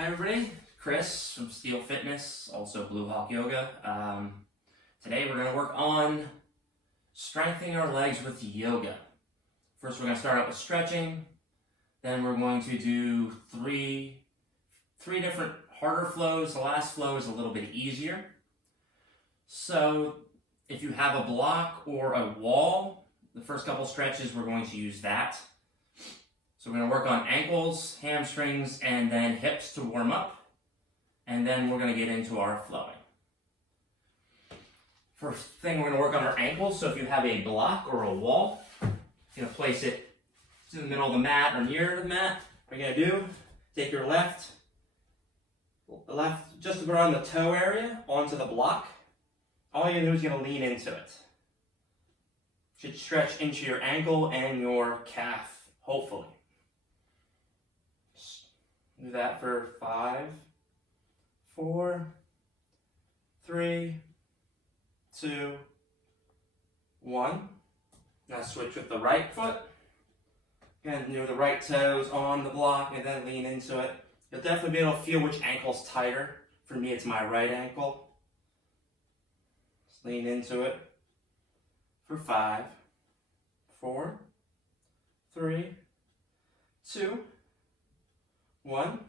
Hi everybody, Chris from Steel Fitness, also Blue Hawk Yoga. Today we're going to work on strengthening our legs with yoga. First we're going to start out with stretching, then we're going to do three different harder flows. The last flow is a little bit easier. So if you have a block or a wall, the first couple stretches we're going to use that. So we're going to work on ankles, hamstrings, and then hips to warm up. And then we're going to get into our flowing. First thing, we're going to work on our ankles. So if you have a block or a wall, you're going to place it in the middle of the mat or near the mat. What you're going to do, take your left just around the toe area onto the block. All you're going to do is you're going to lean into it. Should stretch into your ankle and your calf, hopefully. Do that for 5, 4, 3, 2, 1. Now switch with the right foot. Again, the right toes on the block and then lean into it. You'll definitely be able to feel which ankle's tighter. For me, it's my right ankle. Just lean into it for 5, 4, 3, 2, 1.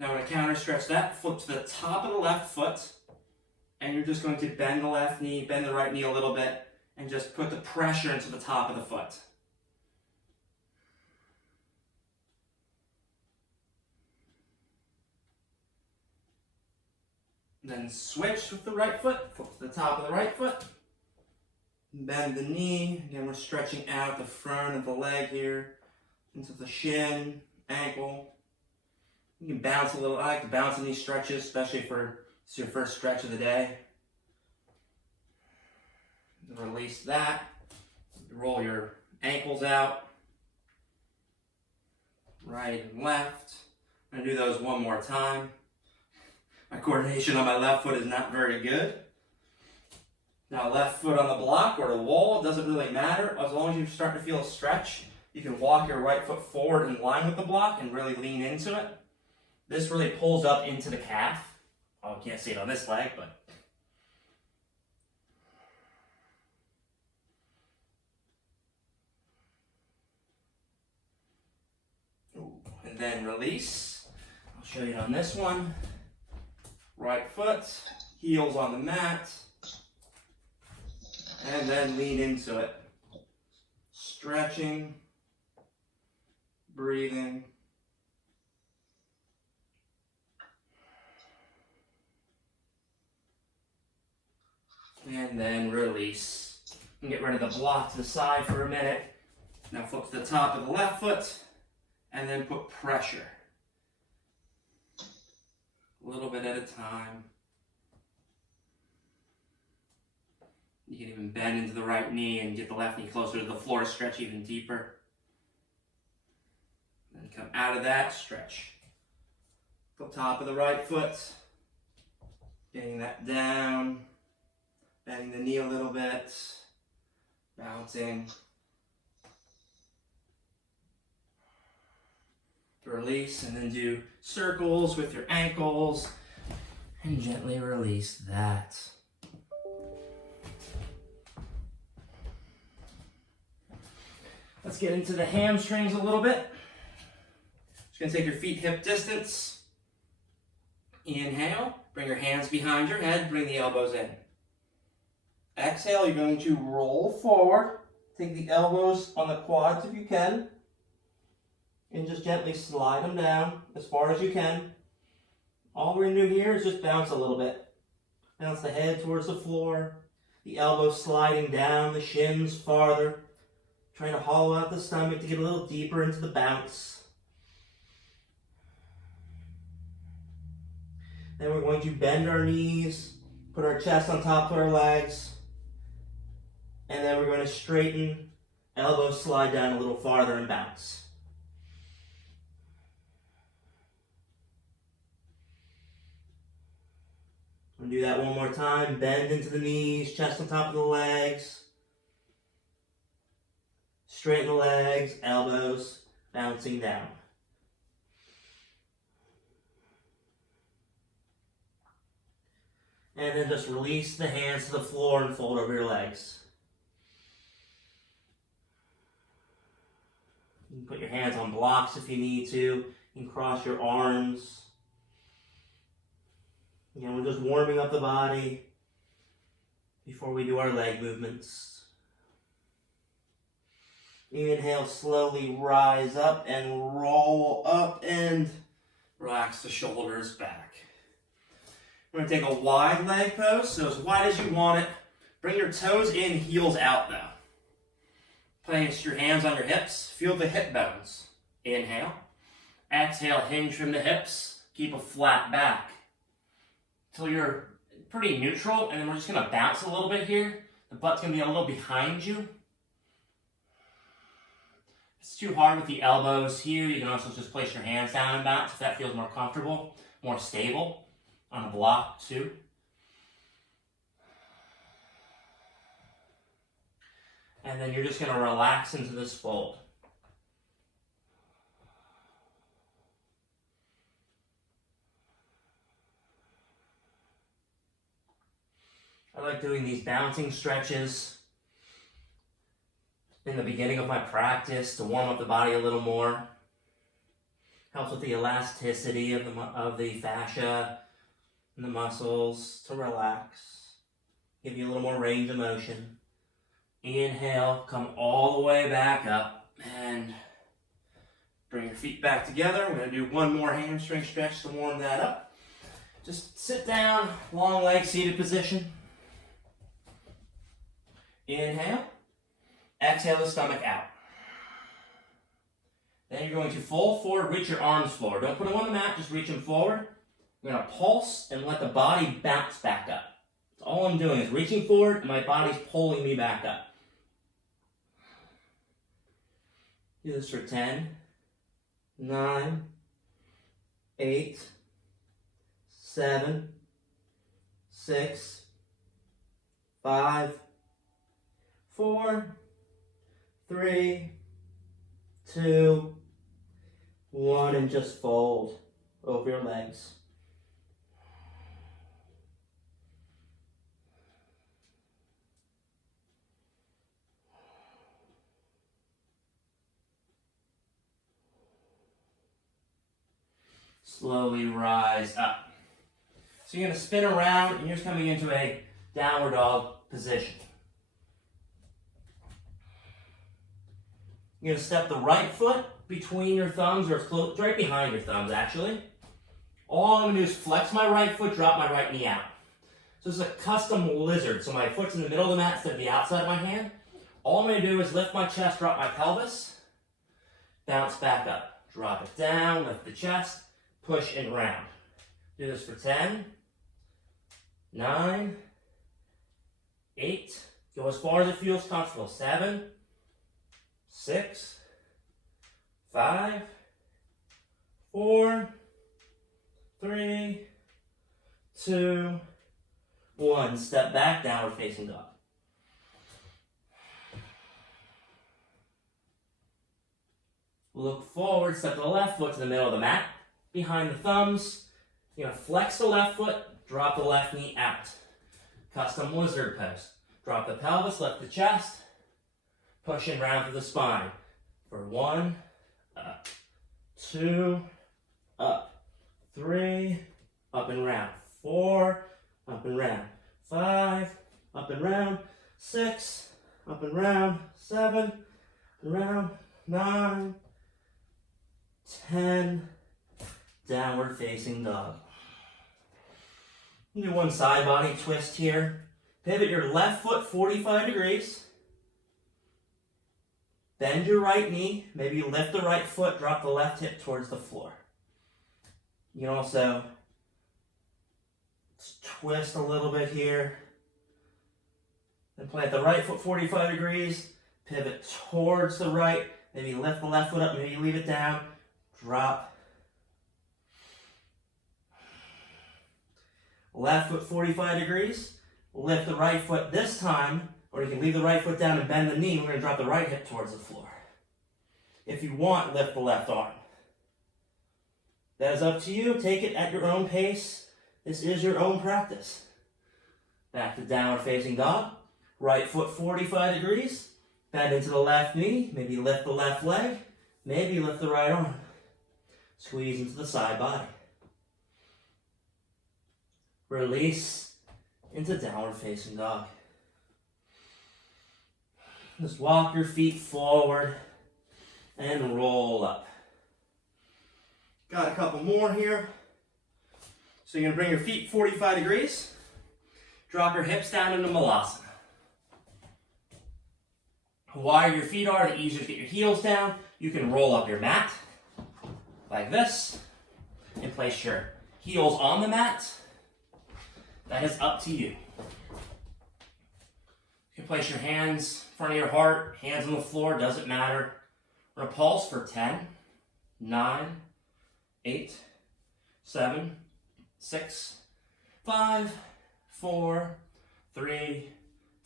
Now I'm going to counter stretch that, flip to the top of the left foot, and you're just going to bend the left knee, bend the right knee a little bit, and just put the pressure into the top of the foot. Then switch with the right foot, flip to the top of the right foot, bend the knee. Again, we're stretching out the front of the leg here, into the shin, ankle. You can bounce a little. I like to bounce in these stretches, especially if it's your first stretch of the day. Release that. Roll your ankles out. Right and left. I'm going to do those one more time. My coordination on my left foot is not very good. Now left foot on the block or the wall, it doesn't really matter. As long as you start to feel a stretch, you can walk your right foot forward in line with the block and really lean into it. This really pulls up into the calf. Oh, you can't see it on this leg, but. Ooh. And then release. I'll show you on this one. Right foot, heels on the mat, and then lean into it. Stretching, breathing. And then release. And get rid of the block to the side for a minute. Now flip to the top of the left foot, and then put pressure. A little bit at a time. You can even bend into the right knee and get the left knee closer to the floor, stretch even deeper. Then come out of that, stretch. The top of the right foot, getting that down, bending the knee a little bit, bouncing. Release, and then do circles with your ankles and gently release that. Let's get into the hamstrings a little bit. Just going to take your feet hip distance. Inhale, bring your hands behind your head, bring the elbows in. Exhale, you're going to roll forward. Take the elbows on the quads if you can. And just gently slide them down as far as you can. All we're going to do here is just bounce a little bit. Bounce the head towards the floor. The elbows sliding down, the shins farther. Trying to hollow out the stomach to get a little deeper into the bounce. Then we're going to bend our knees, put our chest on top of our legs. And then we're going to straighten, elbows slide down a little farther and bounce. I'm going to do that one more time. Bend into the knees, chest on top of the legs. Straighten the legs, elbows bouncing down. And then just release the hands to the floor and fold over your legs. You can put your hands on blocks if you need to. You can cross your arms. Again, we're just warming up the body before we do our leg movements. Inhale, slowly rise up and roll up and relax the shoulders back. We're going to take a wide leg pose, so as wide as you want it. Bring your toes in, heels out though. Place your hands on your hips, feel the hip bones. Inhale. Exhale, hinge from the hips. Keep a flat back until you're pretty neutral, and then we're just going to bounce a little bit here. The butt's going to be a little behind you. If it's too hard with the elbows here, you can also just place your hands down and bounce if that feels more comfortable, more stable on a block too. And then you're just going to relax into this fold. I like doing these bouncing stretches in the beginning of my practice to warm up the body a little more. Helps with the elasticity of the fascia and the muscles to relax. Give you a little more range of motion. Inhale, come all the way back up and bring your feet back together. We're going to do one more hamstring stretch to warm that up. Just sit down, long leg seated position. Inhale, exhale the stomach out. Then you're going to fold forward, reach your arms forward. Don't put them on the mat, just reach them forward. We're going to pulse and let the body bounce back up. All I'm doing is reaching forward and my body's pulling me back up. Do this for 10, 9, 8, 7, 6, 5, 4, 3, 2, 1, and just fold over your legs. Slowly rise up. So you're going to spin around and you're just coming into a downward dog position. You're going to step the right foot between your thumbs, or close, right behind your thumbs actually. All I'm going to do is flex my right foot, drop my right knee out. So this is a custom lizard. So my foot's in the middle of the mat instead of the outside of my hand. All I'm going to do is lift my chest, drop my pelvis, bounce back up. Drop it down, lift the chest, push and round. Do this for 10, 9, 8, go as far as it feels comfortable. 7, 6, 5, 4, 3, 2, 1. Step back, downward facing dog. Look forward, step the left foot to the middle of the mat, behind the thumbs. You're going to flex the left foot, drop the left knee out. Custom lizard pose. Drop the pelvis, lift the chest, push and round through the spine. For 1, up, 2, up, 3, up and round. 4, up and round. 5, up and round. 6, up and round. 7, up and round. 9, 10, downward facing dog. Do one side body twist here. Pivot your left foot 45 degrees. Bend your right knee. Maybe you lift the right foot, drop the left hip towards the floor. You can also twist a little bit here. Then plant the right foot 45 degrees. Pivot towards the right. Maybe lift the left foot up, maybe leave it down. Drop. Left foot 45 degrees. Lift the right foot this time, or you can leave the right foot down and bend the knee. We're going to drop the right hip towards the floor. If you want, lift the left arm. That is up to you. Take it at your own pace. This is your own practice. Back to downward facing dog. Right foot 45 degrees. Bend into the left knee. Maybe lift the left leg. Maybe lift the right arm. Squeeze into the side body. Release into downward facing dog. Just walk your feet forward and roll up. Got a couple more here. So you're going to bring your feet 45 degrees. Drop your hips down into Malasana. The wider your feet are, the easier to get your heels down. You can roll up your mat like this and place your heels on the mat. That is up to you. You can place your hands in front of your heart, hands on the floor, doesn't matter. We're going to pulse for 10, 9, 8, 7, 6, 5, 4, 3,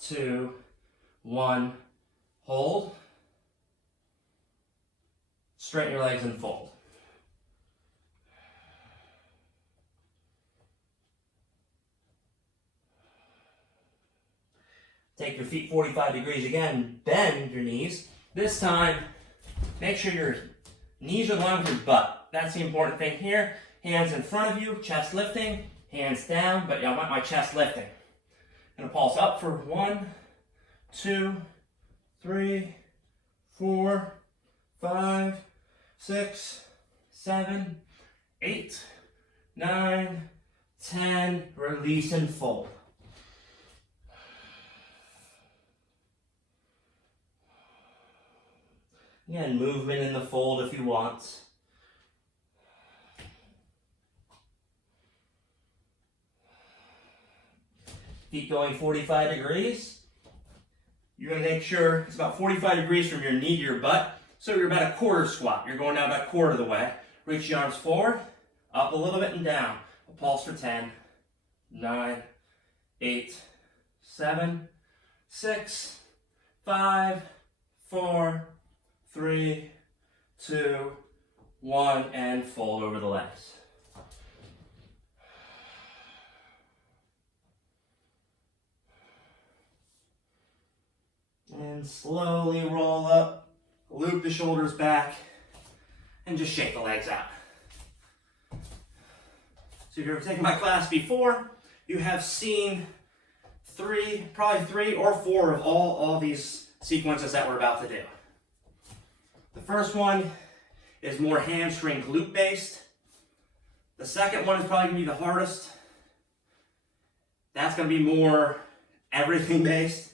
2, 1. Hold. Straighten your legs and fold. Take your feet 45 degrees again. Bend your knees. This time, make sure your knees are aligned with your butt. That's the important thing here. Hands in front of you, chest lifting. Hands down, but I want my chest lifting. I'm going to pulse up for 1, 2, 3, 4, 5, 6, 7, 8, 9, 10. Release and fold. Again, movement in the fold if you want. Feet going 45 degrees. You're going to make sure it's about 45 degrees from your knee to your butt. So you're about a quarter squat. You're going down about a quarter of the way. Reach your arms forward, up a little bit and down. A pulse for 10, 9, 8, 7, 6, 5, 4, 3, 2, 1, and fold over the legs. And slowly roll up, loop the shoulders back, and just shake the legs out. So if you've ever taken my class before, you have seen probably three or four of all these sequences that we're about to do. The first one is more hamstring glute based. The second one is probably going to be the hardest. That's going to be more everything based.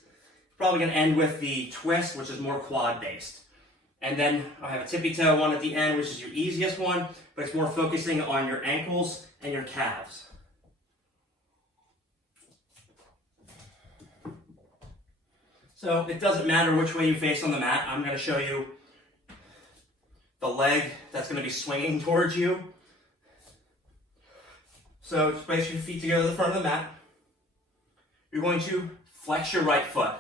Probably going to end with the twist, which is more quad based. And then I have a tippy toe one at the end, which is your easiest one, but it's more focusing on your ankles and your calves. So it doesn't matter which way you face on the mat. I'm going to show you the leg that's going to be swinging towards you. So just place your feet together at the front of the mat. You're going to flex your right foot.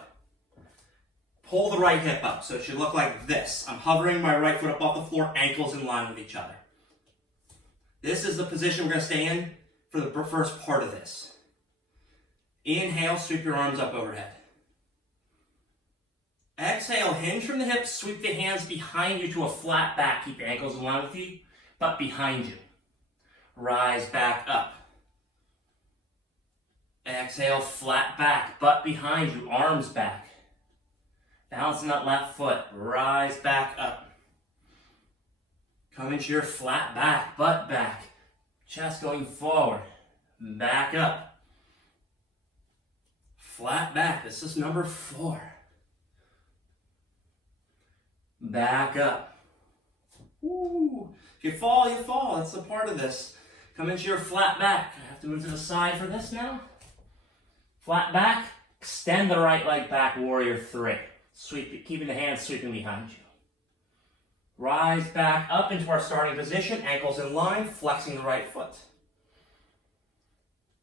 Pull the right hip up, so it should look like this. I'm hovering my right foot up off the floor, ankles in line with each other. This is the position we're going to stay in for the first part of this. Inhale, sweep your arms up overhead. Exhale, hinge from the hips, sweep the hands behind you to a flat back. Keep your ankles in line with you, but behind you. Rise back up. Exhale, flat back, butt behind you, arms back. Balancing that left foot, rise back up. Come into your flat back, butt back. Chest going forward, back up. Flat back, this is number 4. Back up. Woo. If you fall, you fall. That's a part of this. Come into your flat back. I have to move to the side for this now. Flat back, extend the right leg back, warrior 3. Sweep, keeping the hands sweeping behind you. Rise back up into our starting position, ankles in line, flexing the right foot.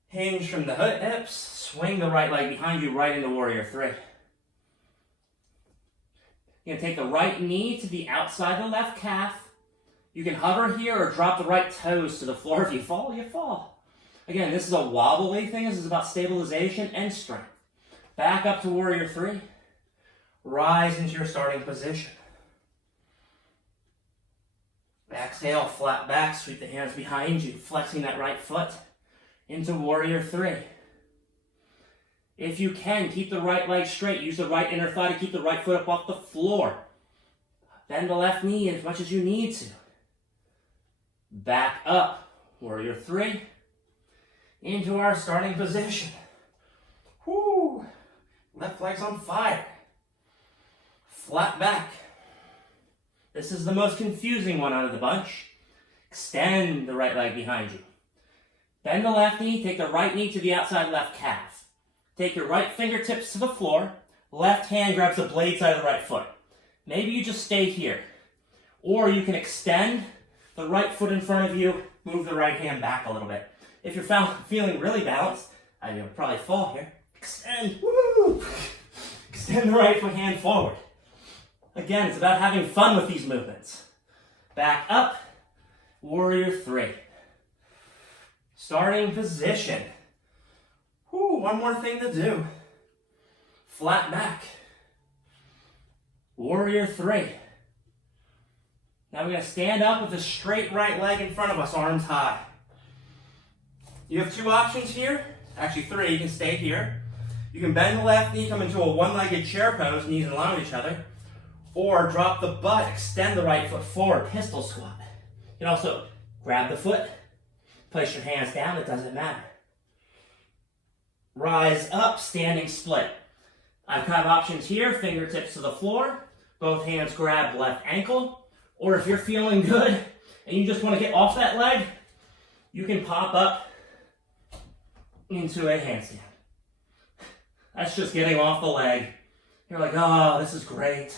Hinge from the hips, swing the right leg behind you right into warrior 3. You're going to take the right knee to the outside of the left calf. You can hover here or drop the right toes to the floor. If you fall, you fall. Again, this is a wobbly thing. This is about stabilization and strength. Back up to warrior three. Rise into your starting position. Exhale, flat back, sweep the hands behind you, flexing that right foot into warrior three. If you can, keep the right leg straight. Use the right inner thigh to keep the right foot up off the floor. Bend the left knee as much as you need to. Back up, warrior three, into our starting position. Whoo! Left leg's on fire. Flat back. This is the most confusing one out of the bunch. Extend the right leg behind you. Bend the left knee, take the right knee to the outside left calf. Take your right fingertips to the floor. Left hand grabs the blade side of the right foot. Maybe you just stay here. Or you can extend the right foot in front of you, move the right hand back a little bit. If you're feeling really balanced, you'll probably fall here. Extend, woo! Extend the right hand forward. Again, it's about having fun with these movements. Back up, warrior three. Starting position. Whew, one more thing to do. Flat back. Warrior three. Now we're going to stand up with a straight right leg in front of us, arms high. You have two options here. Actually three, you can stay here. You can bend the left knee, come into a one-legged chair pose, knees in line with each other. Or drop the butt, extend the right foot forward, pistol squat. You can also grab the foot, place your hands down, it doesn't matter. Rise up, standing split. I've got options here, fingertips to the floor, both hands grab left ankle, or if you're feeling good and you just want to get off that leg, you can pop up into a handstand. That's just getting off the leg. You're like, oh, this is great.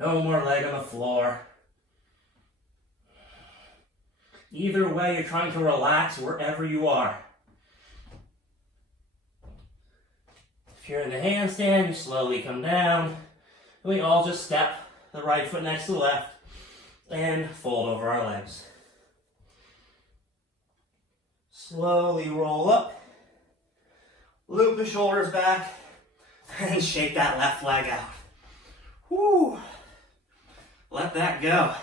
No more leg on the floor. Either way, you're trying to relax wherever you are. If you're in the handstand, you slowly come down. And we all just step the right foot next to the left and fold over our legs. Slowly roll up. Loop the shoulders back and shake that left leg out. Whoo! Let that go.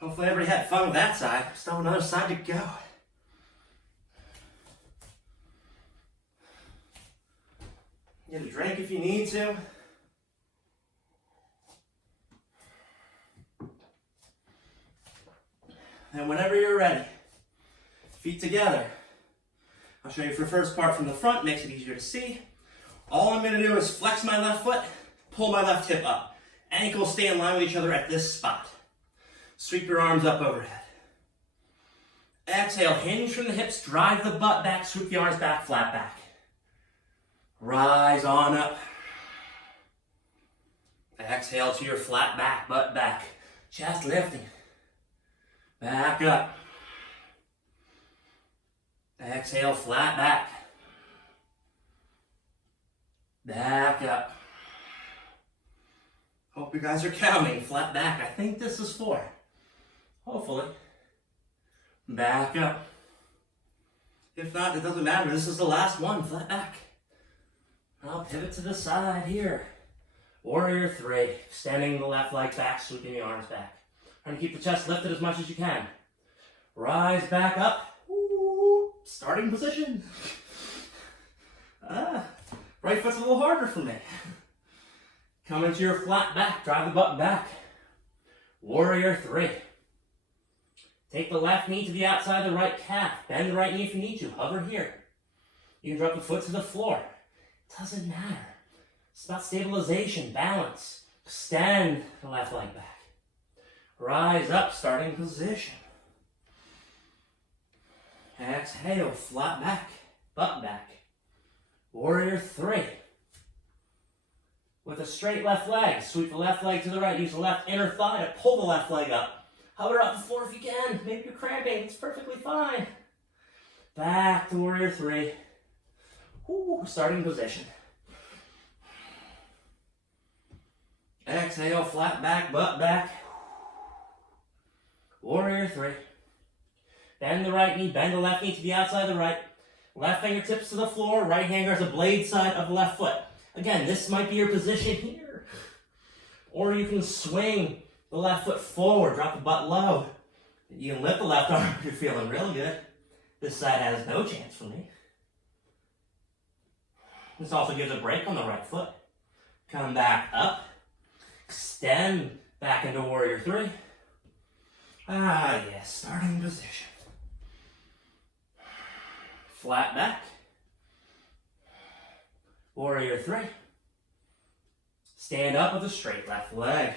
Hopefully everybody had fun with that side. Still have another side to go. Get a drink if you need to. And whenever you're ready, feet together. I'll show you for the first part from the front, makes it easier to see. All I'm going to do is flex my left foot, pull my left hip up. Ankles stay in line with each other at this spot. Sweep your arms up overhead. Exhale, hinge from the hips, drive the butt back, sweep the arms back, flat back. Rise on up. Exhale to your flat back, butt back. Chest lifting. Back up. Exhale, flat back. Back up. Hope you guys are counting. Flat back. I think this is 4. Hopefully. Back up. If not, it doesn't matter. This is the last one. Flat back. I'll pivot to the side here. Warrior 3. Extending the left leg back, sweeping the arms back. Trying to keep the chest lifted as much as you can. Rise back up. Ooh, starting position. Right foot's a little harder for me. Come into your flat back, drive the butt back. Warrior 3. Take the left knee to the outside of the right calf. Bend the right knee if you need to. Hover here. You can drop the foot to the floor. It doesn't matter. It's about stabilization, balance. Extend the left leg back. Rise up, starting position. Exhale, flat back, butt back. Warrior 3. With a straight left leg, sweep the left leg to the right. Use the left inner thigh to pull the left leg up. Hover off the floor if you can. Maybe you're cramping. It's perfectly fine. Back to warrior 3. Ooh, starting position. Exhale, flat back, butt back. Warrior 3. Bend the right knee, bend the left knee to the outside of the right. Left fingertips to the floor, right hand guards the blade side of the left foot. Again, this might be your position here. Or you can swing the left foot forward, drop the butt low. You can lift the left arm if you're feeling real good. This side has no chance for me. This also gives a break on the right foot. Come back up. Extend back into warrior three. Ah, yes, starting position. Flat back. Warrior three. Stand up with a straight left leg.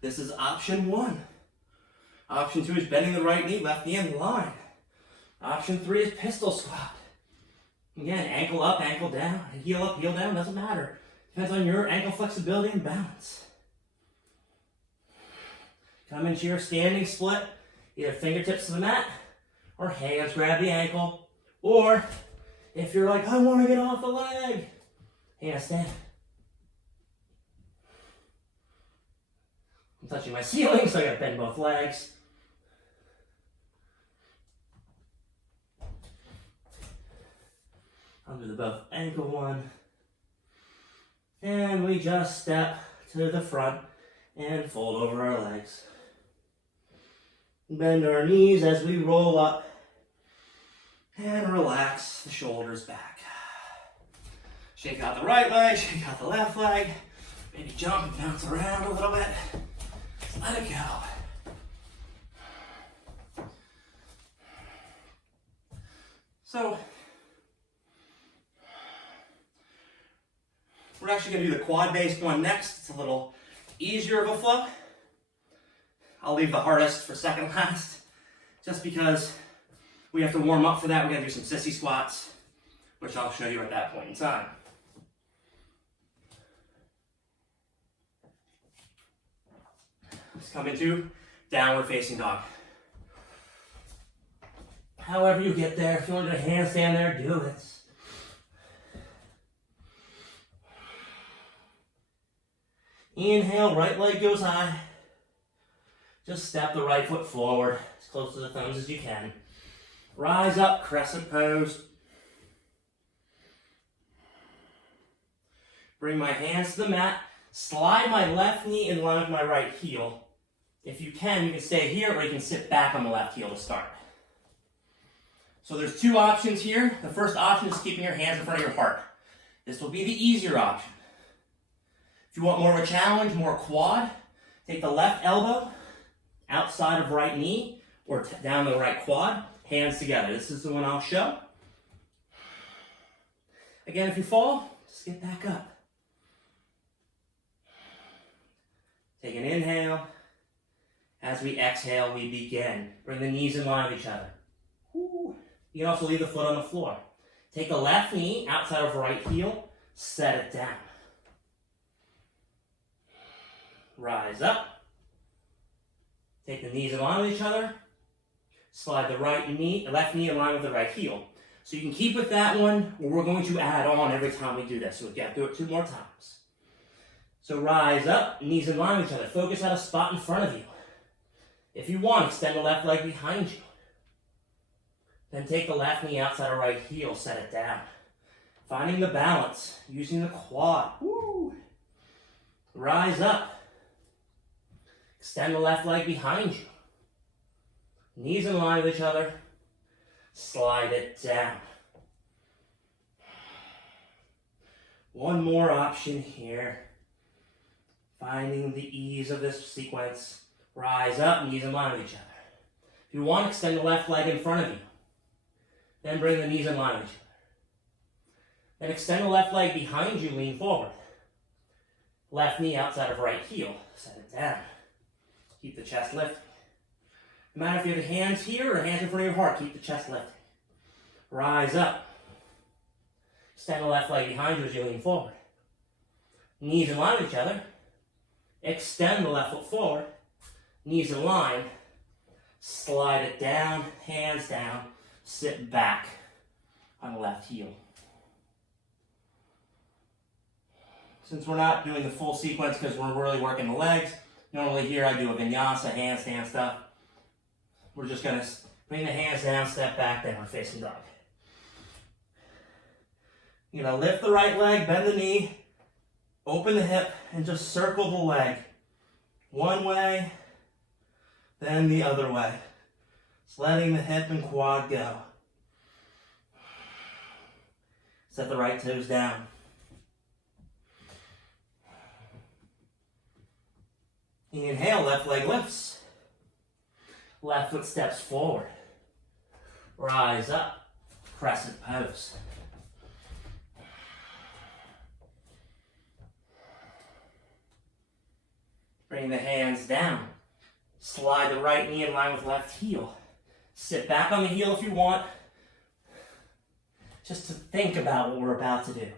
This is option one. Option two is bending the right knee, left knee in line. Option three is pistol squat. Again, ankle up, ankle down, heel up, heel down, doesn't matter. Depends on your ankle flexibility and balance. Come into your standing split, either fingertips to the mat or hands grab the ankle. Or if you're like, I want to get off the leg, handstand. I'm touching my ceiling, so I gotta bend both legs. I'll do the both ankle one. And we just step to the front and fold over our legs. Bend our knees as we roll up and relax the shoulders back. Shake out the right leg, shake out the left leg. Maybe jump and bounce around a little bit. Let it go. So, we're actually going to do the quad-based one next. It's a little easier of a flow. I'll leave the hardest for second last, just because we have to warm up for that. We got to do some sissy squats, which I'll show you at that point in time. Let's come into downward facing dog. However you get there, if you want to do a handstand there, do it. Inhale, right leg goes high. Just step the right foot forward, as close to the thumbs as you can. Rise up, crescent pose. Bring my hands to the mat. Slide my left knee in line with my right heel. If you can stay here, or you can sit back on the left heel to start. So there's two options here. The first option is keeping your hands in front of your heart. This will be the easier option. If you want more of a challenge, more quad, take the left elbow outside of right knee or down the right quad, hands together. This is the one I'll show. Again, if you fall, just get back up. Take an inhale. As we exhale, we begin. Bring the knees in line with each other. Woo. You can also leave the foot on the floor. Take the left knee outside of right heel, set it down. Rise up. Take the knees in line with each other. Slide the left knee in line with the right heel. So you can keep with that one, or we're going to add on every time we do this. So we got to do it 2 more times. So rise up, knees in line with each other. Focus at a spot in front of you. If you want, extend the left leg behind you. Then take the left knee outside of right heel, set it down. Finding the balance, using the quad. Woo. Rise up. Extend the left leg behind you. Knees in line with each other. Slide it down. One more option here. Finding the ease of this sequence. Rise up, knees in line with each other. If you want, extend the left leg in front of you. Then bring the knees in line with each other. Then extend the left leg behind you, lean forward. Left knee outside of right heel. Set it down. Keep the chest lifting. No matter if you have hands here or hands in front of your heart, keep the chest lifting. Rise up. Extend the left leg behind you as you lean forward. Knees in line with each other. Extend the left foot forward. Knees in line. Slide it down, hands down. Sit back on the left heel. Since we're not doing the full sequence because we're really working the legs, normally here I do a vinyasa, handstand stuff. We're just going to Bring the hands down, step back, down, facing dog. You're gonna lift the right leg, bend the knee, open the hip, and just circle the leg. One way, then the other way. Just letting the hip and quad go. Set the right toes down. Inhale, left leg lifts. Left foot steps forward. Rise up, crescent pose. Bring the hands down. Slide the right knee in line with left heel. Sit back on the heel if you want. Just to think about what we're about to do.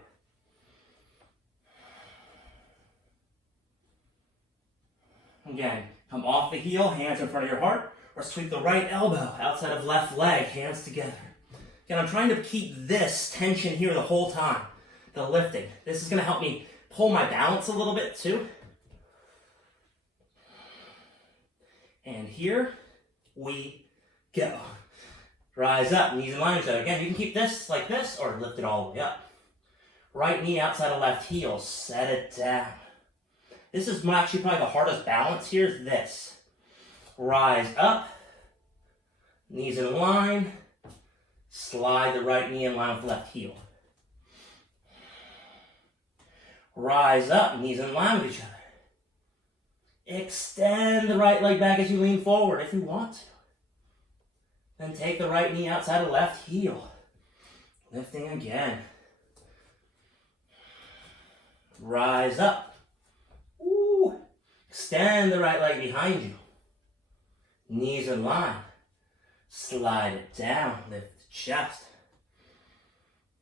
Again, come off the heel, hands in front of your heart, or sweep the right elbow outside of left leg, hands together. Again, I'm trying to keep this tension here the whole time, the lifting. This is going to help me pull my balance a little bit too. And here we go. Rise up, knees in line with each other. Again, you can keep this like this or lift it all the way up. Right knee outside of left heel, set it down. This is actually probably the hardest balance here is this. Rise up, knees in line, slide the right knee in line with left heel. Rise up, knees in line with each other. Extend the right leg back as you lean forward if you want to. Then take the right knee outside of left heel. Lifting again. Rise up. Ooh. Extend the right leg behind you. Knees in line. Slide it down. Lift the chest.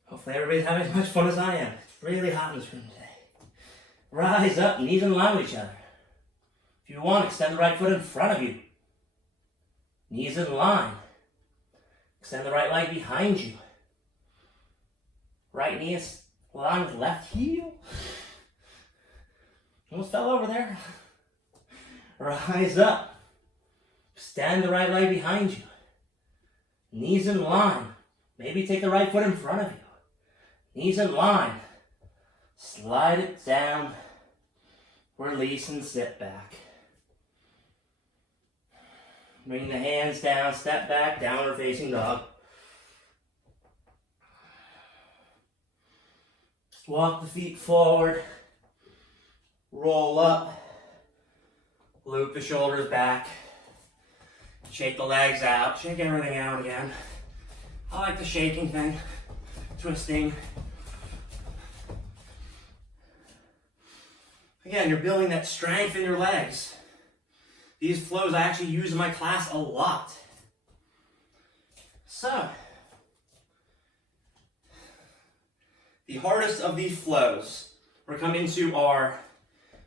Hopefully everybody's having as much fun as I am. It's really hot in this room today. Rise up. Knees in line with each other. If you want, extend the right foot in front of you. Knees in line. Extend the right leg behind you. Right knee is aligned with left heel. Almost fell over there. Rise up. Extend the right leg behind you. Knees in line. Maybe take the right foot in front of you. Knees in line. Slide it down. Release and sit back. Bring the hands down, step back, downward facing dog. Just walk the feet forward. Roll up. Loop the shoulders back. Shake the legs out. Shake everything out again. I like the shaking thing. Twisting. Again, you're building that strength in your legs. These flows I actually use in my class a lot. So, the hardest of these flows we're coming to are,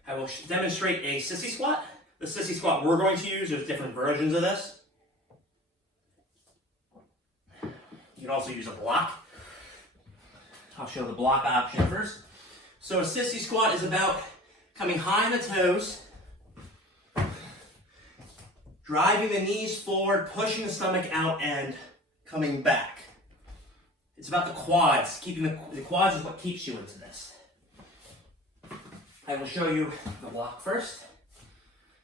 I will demonstrate a sissy squat. The sissy squat we're going to use, there's different versions of this. You can also use a block. I'll show the block option first. So a sissy squat is about coming high on the toes, driving the knees forward, pushing the stomach out, and coming back. It's about the quads. Keeping the quads is what keeps you into this. I will show you the block first.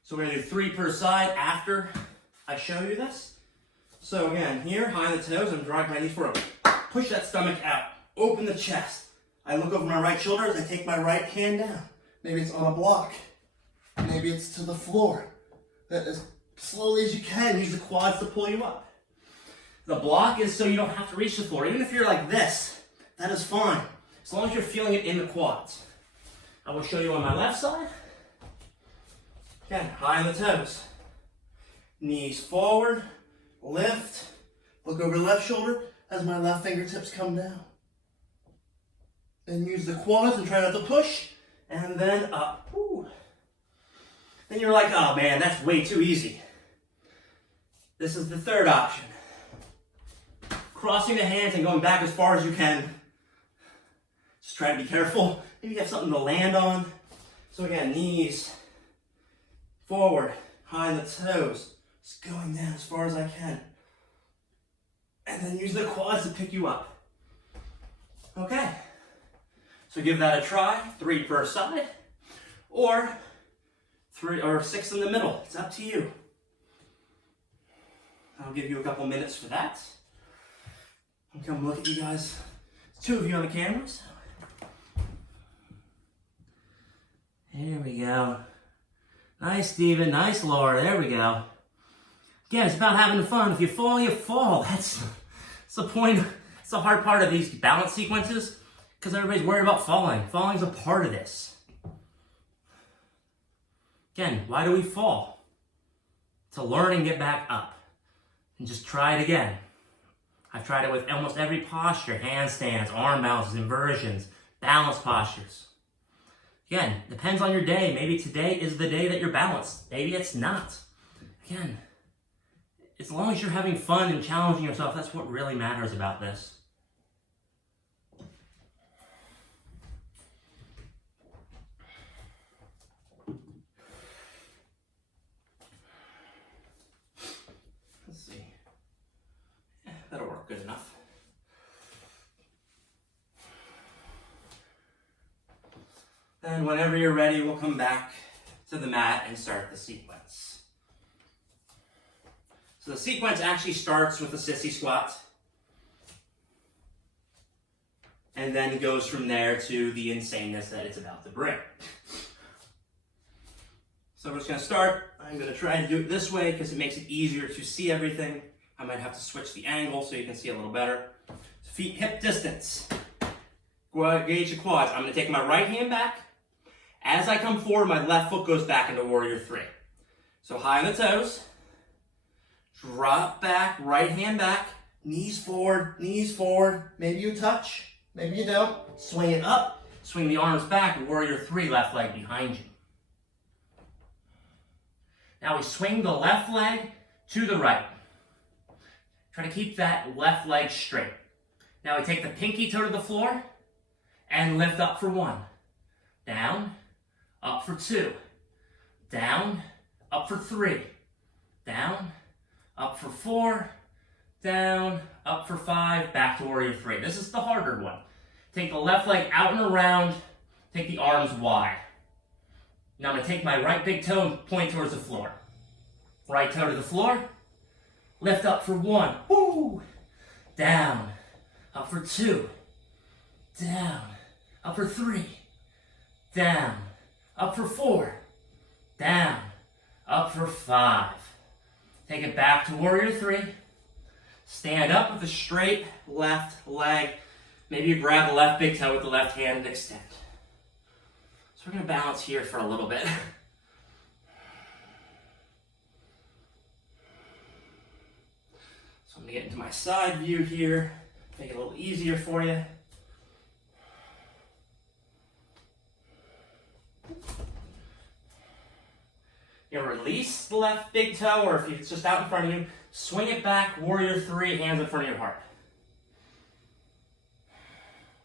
So we're going to do 3 per side after I show you this. So again, here, high on the toes, I'm driving my knees forward. Push that stomach out. Open the chest. I look over my right shoulder as I take my right hand down. Maybe it's on a block. Maybe it's to the floor. That as slowly as you can, use the quads to pull you up. The block is so you don't have to reach the floor. Even if you're like this, that is fine. As long as you're feeling it in the quads. I will show you on my left side. Again, high on the toes. Knees forward, lift, look over the left shoulder as my left fingertips come down. Then use the quads and try not to push. And then up. Ooh. Then you're like, oh man, that's way too easy. This is the third option. Crossing the hands and going back as far as you can. Just try to be careful. Maybe you have something to land on. So again, knees forward, high on the toes. Just going down as far as I can. and then use the quads to pick you up. Okay, so give that a try, 3 per side, or 3 or 6 in the middle. It's up to you. I'll give you a couple minutes for that. I'll come look at you guys. There's 2 of you on the cameras. There we go. Nice, Steven. Nice, Laura. There we go. Again, it's about having fun. If you fall, you fall. That's the point. It's the hard part of these balance sequences because everybody's worried about falling. Falling's a part of this. Again, why do we fall? To learn and get back up. And just try it again. I've tried it with almost every posture. Handstands, arm balances, inversions, balance postures. Again, depends on your day. Maybe today is the day that you're balanced. Maybe it's not. Again, as long as you're having fun and challenging yourself, that's what really matters about this. Let's see. Yeah, that'll work good enough. Then whenever you're ready, we'll come back to the mat and start the sequence. So the sequence actually starts with a sissy squat and then goes from there to the insaneness that it's about to bring. So we're just going to start. I'm going to try and do it this way because it makes it easier to see everything. I might have to switch the angle so you can see a little better. Feet hip distance. Gauge the quads. I'm going to take my right hand back. As I come forward, my left foot goes back into warrior 3. So high on the toes. Drop back, right hand back. Knees forward, maybe you touch, maybe you don't. Swing it up, swing the arms back, warrior 3, left leg behind you. Now we swing the left leg to the right. Try to keep that left leg straight. Now we take the pinky toe to the floor and lift up for 1. Down, up for 2. Down, up for 3. Down, up for 4, down, up for 5, back to warrior 3. This is the harder one. Take the left leg out and around, take the arms wide. Now I'm going to take my right big toe and point towards the floor. Right toe to the floor, lift up for 1, woo, down, up for 2, down, up for 3, down, up for 4, down, up for 5. Take it back to warrior 3. Stand up with a straight left leg. Maybe you grab the left big toe with the left hand and extend. So we're going to balance here for a little bit. So I'm going to get into my side view here. Make it a little easier for you. You release the left big toe, or if it's just out in front of you, swing it back, warrior 3, hands in front of your heart.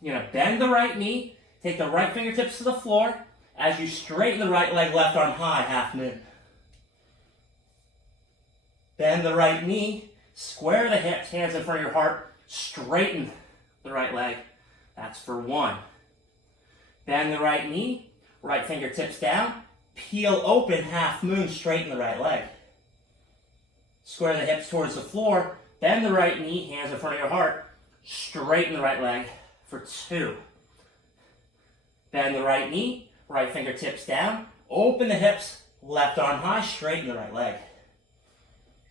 You're going to bend the right knee, take the right fingertips to the floor, as you straighten the right leg, left arm high, half moon. Bend the right knee, square the hips, hands in front of your heart, straighten the right leg. That's for 1. Bend the right knee, right fingertips down, peel open, half moon, straighten the right leg. Square the hips towards the floor, bend the right knee, hands in front of your heart, straighten the right leg for 2. Bend the right knee, right fingertips down, open the hips, left arm high, straighten the right leg.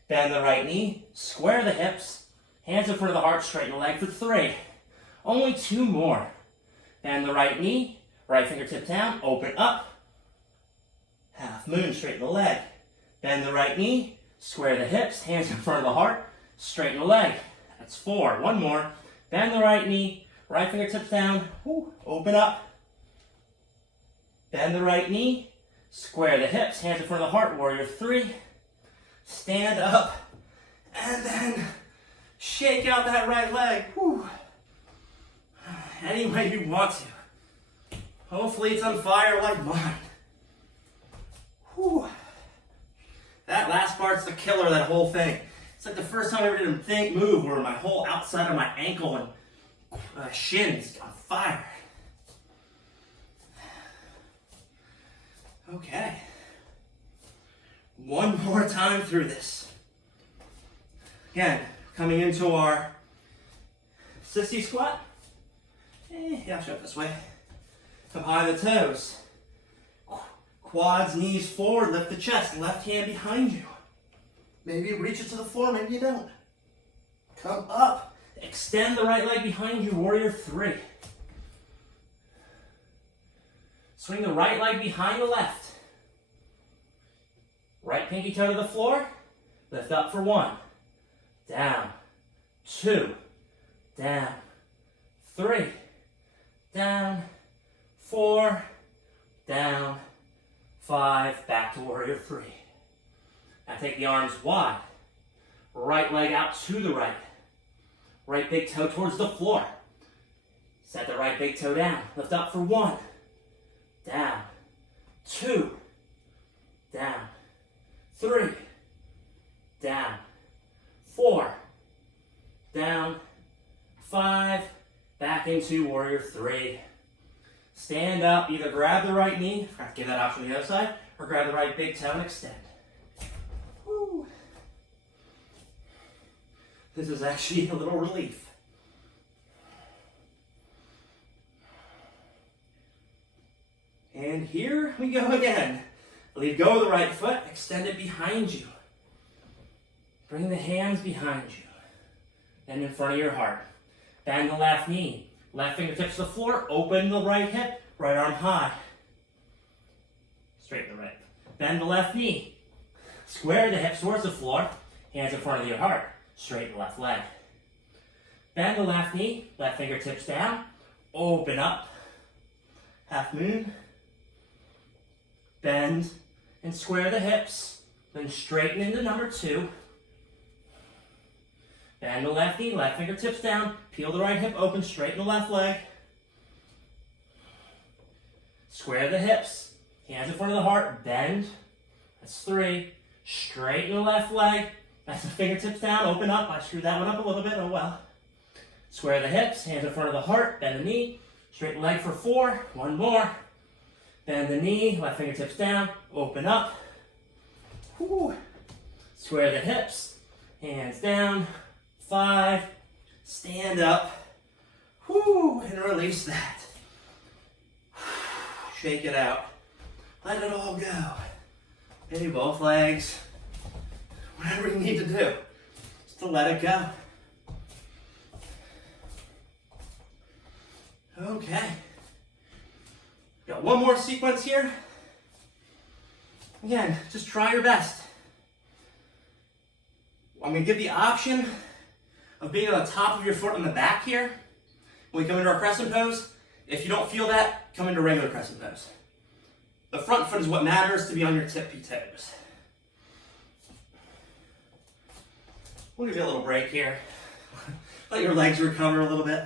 Bend the right knee, square the hips, hands in front of the heart, straighten the leg for 3. Only 2 more. Bend the right knee, right fingertip down, open up, half moon, straighten the leg. Bend the right knee, square the hips, hands in front of the heart, straighten the leg. That's 4. 1 more. Bend the right knee, right fingertips down, open up. Bend the right knee, square the hips, hands in front of the heart, warrior 3. Stand up, and then shake out that right leg. Any way you want to. Hopefully it's on fire like mine. That last part's the killer, that whole thing. It's like the first time I ever did a move where my whole outside of my ankle and shins on fire. Okay. One more time through this. Again, coming into our sissy squat. Yeah, I'll show it this way. Come high the toes. Quads, knees forward, lift the chest, left hand behind you. Maybe you reach it to the floor, maybe you don't. Come up. Extend the right leg behind you, warrior three. Swing the right leg behind the left. Right pinky toe to the floor. Lift up for 1. Down. 2. Down. 3. Down. 4. Down. 5. Back to warrior 3. Now take the arms wide. Right leg out to the right. Right big toe towards the floor. Set the right big toe down. Lift up for 1. Down. 2. Down. 3. Down. 4. Down. 5. Back into warrior 3. Stand up. Either grab the right knee, I have to give that option on the other side, or grab the right big toe and extend. Woo. This is actually a little relief. And here we go again. Leave go of the right foot, extend it behind you. Bring the hands behind you and in front of your heart. Bend the left knee, left fingertips to the floor, open the right hip, right arm high. Straighten the right. Bend the left knee, square the hips towards the floor, hands in front of your heart, straighten the left leg. Bend the left knee, left fingertips down, open up, half moon. Bend and square the hips, then straighten into number 2. Bend the left knee, left fingertips down, peel the right hip open, straighten the left leg. Square the hips, hands in front of the heart, bend. That's 3. Straighten the left leg, that's the fingertips down, open up. I screwed that one up a little bit, oh well. Square the hips, hands in front of the heart, bend the knee, straighten the leg for 4. 1 more. Bend the knee, left fingertips down, open up. Woo. Square the hips, hands down. 5. Stand up. Woo. And release that. Shake it out. Let it all go. Maybe both legs. Whatever you need to do. Just to let it go. Okay. Got one more sequence here. Again, just try your best. I'm going to give the option of being on the top of your foot on the back here when we come into our crescent pose. If you don't feel that, come into regular crescent pose. The front foot is what matters, to be on your tippy toes. We'll give you a little break here. Let your legs recover a little bit.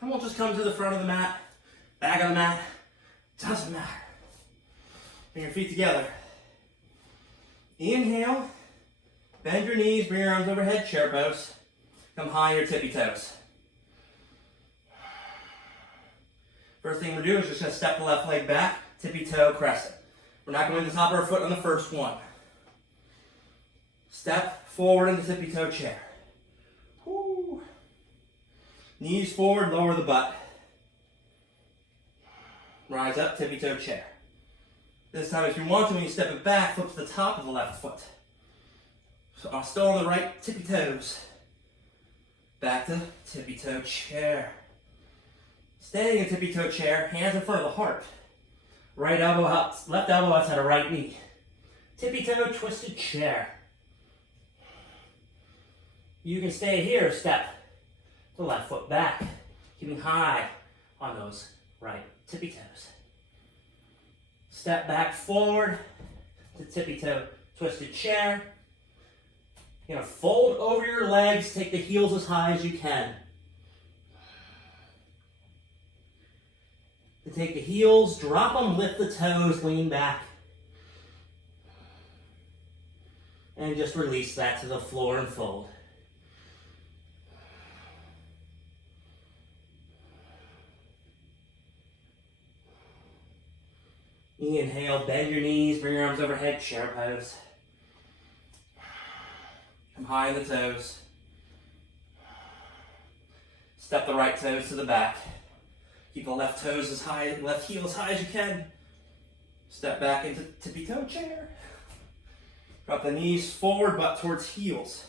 And we'll just come to the front of the mat, back of the mat, doesn't matter. Bring your feet together. Inhale, bend your knees, bring your arms overhead, chair pose. Come high on your tippy toes. First thing we're doing is just going to step the left leg back, tippy toe crescent. We're not going to the top of our foot on the first one. Step forward into tippy toe chair. Woo. Knees forward, lower the butt. Rise up, tippy toe chair. This time, if you want to, when you step it back, flip to the top of the left foot. So I'm still on the right tippy toes. Back to tippy toe chair. Staying in tippy toe chair, hands in front of the heart. Right elbow out, left elbow outside of right knee. Tippy toe twisted chair. You can stay here, step the left foot back, keeping high on those right tippy toes. Step back forward to tippy toe twisted chair. You're going to fold over your legs, take the heels as high as you can. Take the heels, drop them, lift the toes, lean back. And just release that to the floor and fold. Inhale, bend your knees, bring your arms overhead, chair pose. Come high in the toes. Step the right toes to the back. Keep the left toes as high, left heel as high as you can. Step back into tippy toe chair. Drop the knees forward, butt towards heels.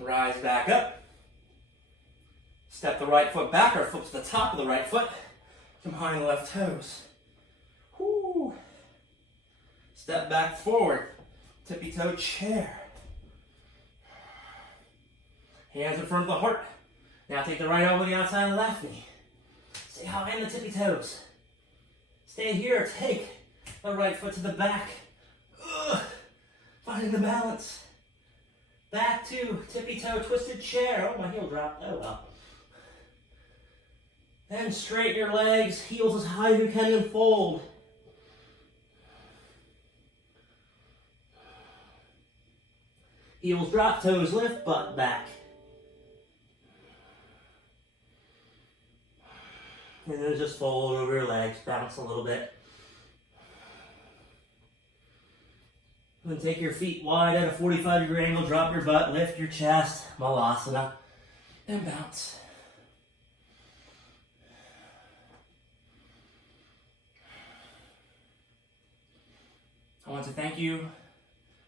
Rise back up. Step the right foot back, or flip to the top of the right foot. Come high on the left toes. Woo. Step back forward. Tippy toe chair. Hands in front of the heart. Now take the right over the outside of the left knee. Stay high in the tippy toes. Stay here. Take the right foot to the back. Finding the balance. Back to tippy toe twisted chair. Oh, my heel dropped. Oh well. Then straighten your legs, heels as high as you can, and fold. Heels drop, toes lift, butt back. And then just fold over your legs, bounce a little bit. And then take your feet wide at a 45-degree angle, drop your butt, lift your chest, malasana, and bounce. I want to thank you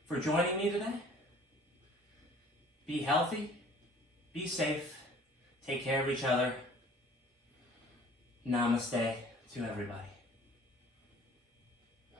for joining me today. Be healthy, be safe, take care of each other. Namaste to everybody.